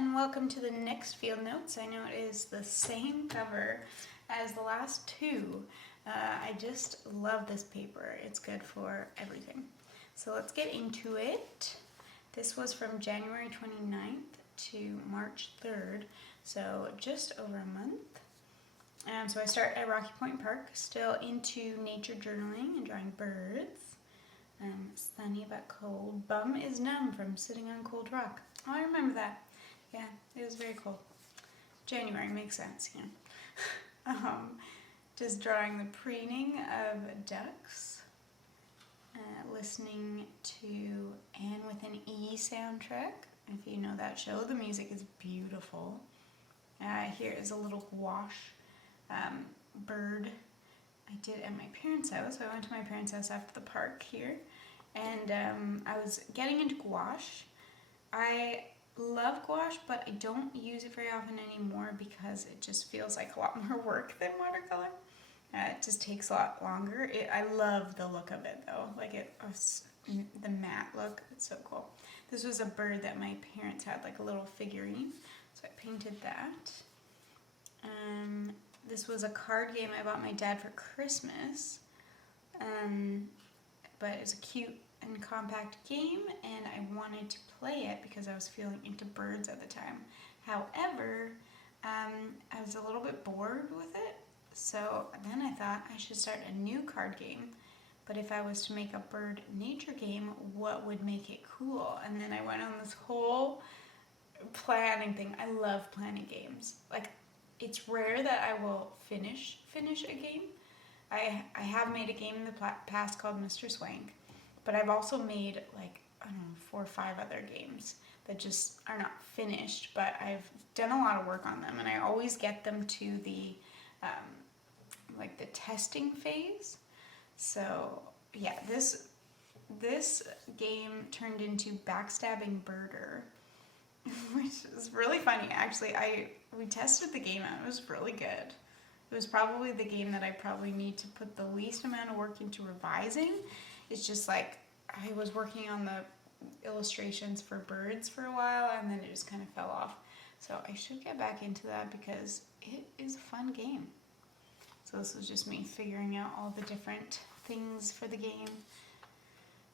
and welcome to the next Field Notes. I know it is the same cover as the last two. I just love this paper. It's good for everything. So let's get into it. This was from January 29th to March 3rd, so just over a month. So I start at Rocky Point Park, still into nature journaling and drawing birds. Sunny but cold. Bum is numb from sitting on cold rock. Oh, I remember that. Yeah, it was very cold. January makes sense, you know. Just drawing the preening of ducks. Listening to Anne with an E soundtrack. If you know that show, the music is beautiful. Here is a little gouache bird I did at my parents' house. I went to my parents' house after the park here, and I was getting into gouache. I love gouache, but I don't use it very often anymore because it just feels like a lot more work than watercolor. It just takes a lot longer. I love the look of it though, the matte look. It's so cool. This was a bird that my parents had, like a little figurine, so I painted that. This was a card game I bought my dad for Christmas, but it's a cute and compact game, and I wanted to play it because I was feeling into birds at the time. However, I was a little bit bored with it, so then I thought I should start a new card game. But if I was to make a bird nature game, what would make it cool? And then I went on this whole planning thing. I love planning games. Like, it's rare that I will finish a game. I have made a game in the past called Mr. Swank, but I've also made, like, I don't know, 4 or 5 other games that just are not finished, but I've done a lot of work on them, and I always get them to the the testing phase. So yeah, this game turned into Backstabbing Birder, which is really funny. Actually, we tested the game out. It was really good. It was probably the game that I probably need to put the least amount of work into revising. It's just like I was working on the illustrations for birds for a while, and then it just kind of fell off. So I should get back into that because it is a fun game. So this was just me figuring out all the different things for the game,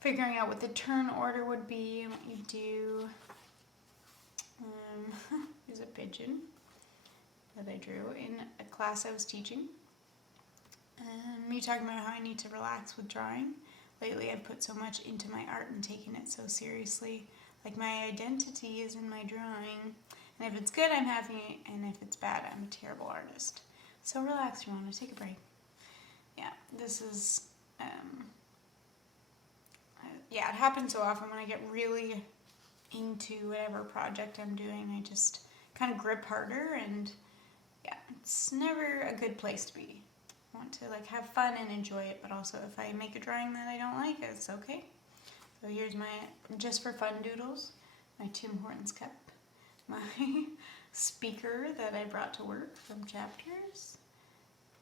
figuring out what the turn order would be and what you do. Here's a pigeon that I drew in a class I was teaching. Me talking about how I need to relax with drawing. Lately I've put so much into my art and taken it so seriously. Like, my identity is in my drawing. And if it's good, I'm happy, and if it's bad, I'm a terrible artist. So relax, Ramona, take a break. Yeah, this is, it happens so often when I get really into whatever project I'm doing. I just kind of grip harder, and yeah, it's never a good place to be. I want to have fun and enjoy it, but also if I make a drawing that I don't like, it's okay. So here's my just for fun doodles, my Tim Hortons cup, my speaker that I brought to work from Chapters,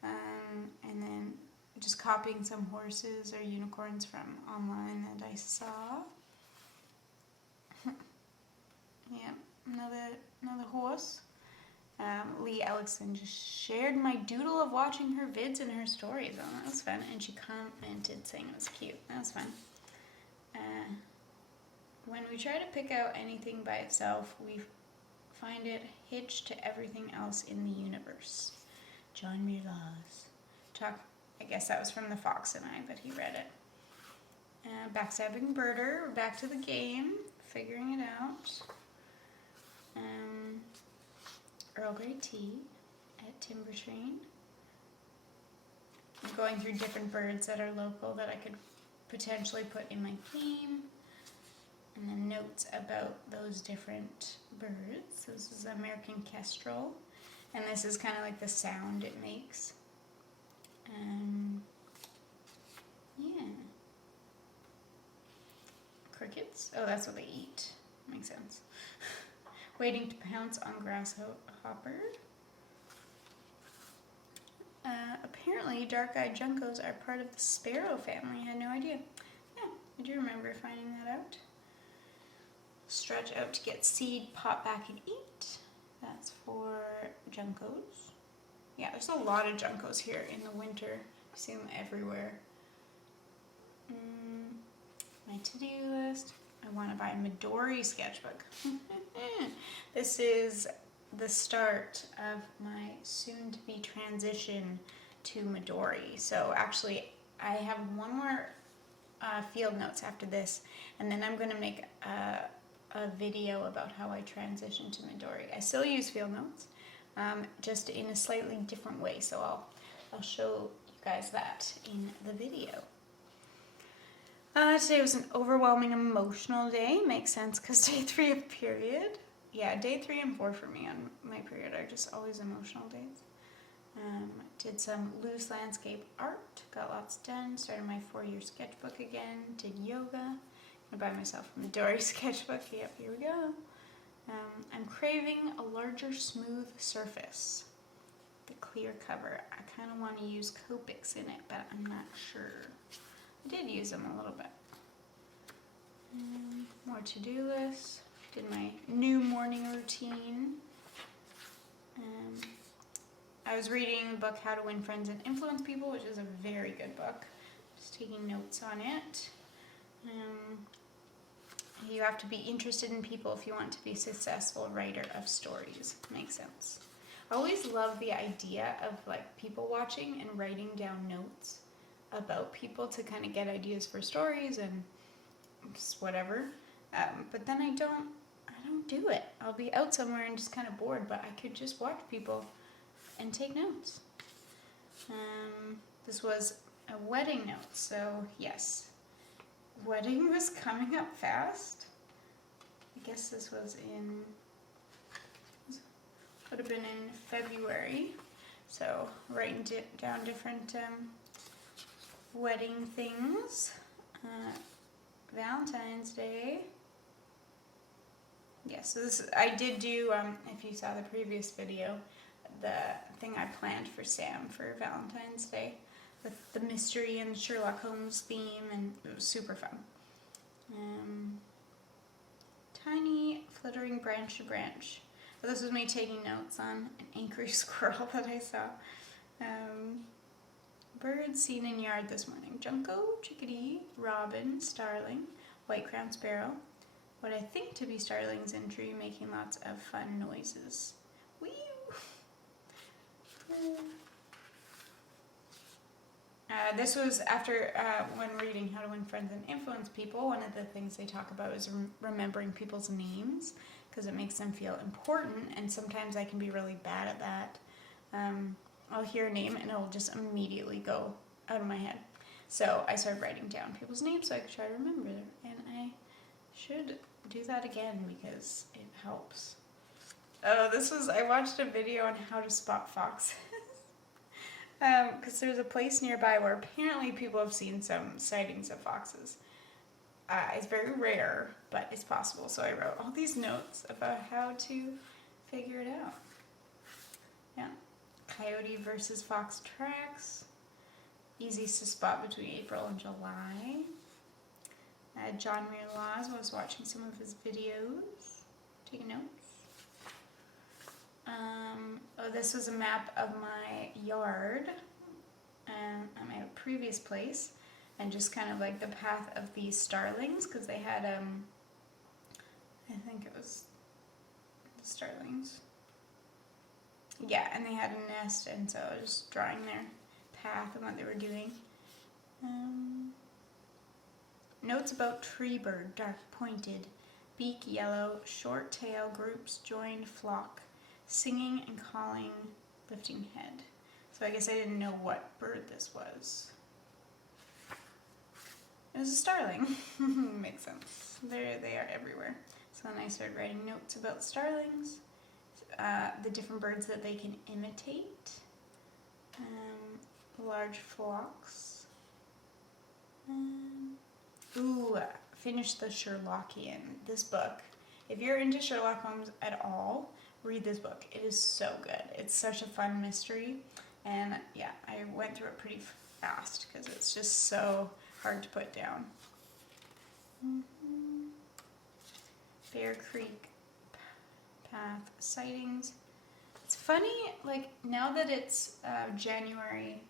and then just copying some horses or unicorns from online that I saw. Yeah, another horse. Lee Ellickson just shared my doodle of watching her vids and her stories. Oh, that was fun. And she commented saying it was cute. That was fun. When we try to pick out anything by itself, we find it hitched to everything else in the universe. John Muir Laws. I guess that was from The Fox and I, but he read it. Backstabbing Birder. We're back to the game. Figuring it out. Earl Grey tea at Timbertree. I'm going through different birds that are local that I could potentially put in my game. And then notes about those different birds. This is American Kestrel. And this is kind of like the sound it makes. Yeah. Crickets. Oh, that's what they eat. Makes sense. Waiting to pounce on grasshopper. Apparently, dark-eyed juncos are part of the sparrow family. I had no idea. Yeah, I do remember finding that out. Stretch out to get seed, pop back and eat. That's for Juncos. Yeah, there's a lot of Juncos here in the winter. You see them everywhere. My to-do list. I want to buy a Midori sketchbook. This is the start of my soon-to-be transition to Midori. So actually, I have one more field notes after this, and then I'm going to make a video about how I transition to Midori. I still use field notes, just in a slightly different way, so I'll show you guys that in the video. Today was an overwhelming emotional day. Makes sense because day 3 of period. Yeah, day 3 and 4 for me on my period are just always emotional days. Did some loose landscape art, got lots done, started my 4-year sketchbook again, did yoga. I'm gonna buy myself a Midori sketchbook. Yep, here we go. I'm craving a larger smooth surface. The clear cover. I kind of want to use Copics in it, but I'm not sure. I did use them a little bit. More to-do list. Did my new morning routine. I was reading the book How to Win Friends and Influence People, which is a very good book. Just taking notes on it. You have to be interested in people if you want to be a successful writer of stories. Makes sense. I always love the idea of like people watching and writing down notes about people to kind of get ideas for stories and just whatever. But then I don't do it. I'll be out somewhere and just kind of bored, but I could just watch people and take notes. This was a wedding note, so yes. Wedding was coming up fast. I guess this was would have been in February. So writing down different wedding things. Valentine's Day. Yeah, so this I did do, if you saw the previous video, the thing I planned for Sam for Valentine's Day with the mystery and Sherlock Holmes theme, and it was super fun. Tiny flittering branch to branch. So this was me taking notes on an angry squirrel that I saw. Birds seen in yard this morning. Junco, chickadee, robin, starling, white-crowned sparrow. What I think to be starlings in tree making lots of fun noises. Wee! This was after, when reading How to Win Friends and Influence People, one of the things they talk about is remembering people's names, because it makes them feel important, and sometimes I can be really bad at that. I'll hear a name and it'll just immediately go out of my head. So I started writing down people's names so I could try to remember them, and I should do that again because it helps. Oh, I watched a video on how to spot foxes. Because there's a place nearby where apparently people have seen some sightings of foxes. It's very rare, but it's possible. So I wrote all these notes about how to figure it out. Yeah. Coyote versus fox tracks. Easiest to spot between April and July. John Muir Laws was watching some of his videos. Taking notes. This was a map of my yard at my previous place, and just kind of like the path of these starlings, because they had I think it was the starlings. Yeah, and they had a nest, and so I was just drawing their path and what they were doing. Notes about tree bird, dark pointed, beak yellow, short tail, groups joined flock, singing and calling, lifting head. So I guess I didn't know what bird this was. It was a starling. Makes sense. They are everywhere. So then I started writing notes about starlings, the different birds that they can imitate, large flocks. Finished the Sherlockian. This book, if you're into Sherlock Holmes at all, read this book. It is so good. It's such a fun mystery, and yeah, I went through it pretty fast because it's just so hard to put down. Bear Creek Path sightings. It's funny, like now that it's January,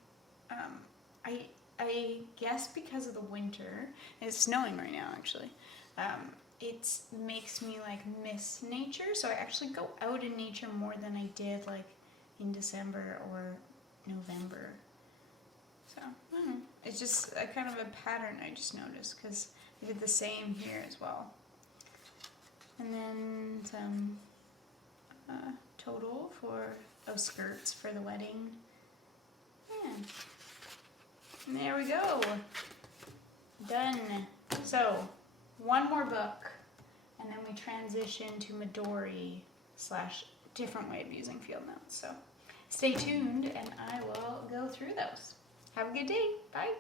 I guess because of the winter, and it's snowing right now actually. It makes me like miss nature, so I actually go out in nature more than I did like in December or November. So I don't know. It's just a kind of a pattern I just noticed because I did the same here as well. And then some total for skirts for the wedding. Yeah. And there we go. Done. So one more book, and then we transition to Midori / different way of using field notes. So stay tuned, and I will go through those. Have a good day. Bye.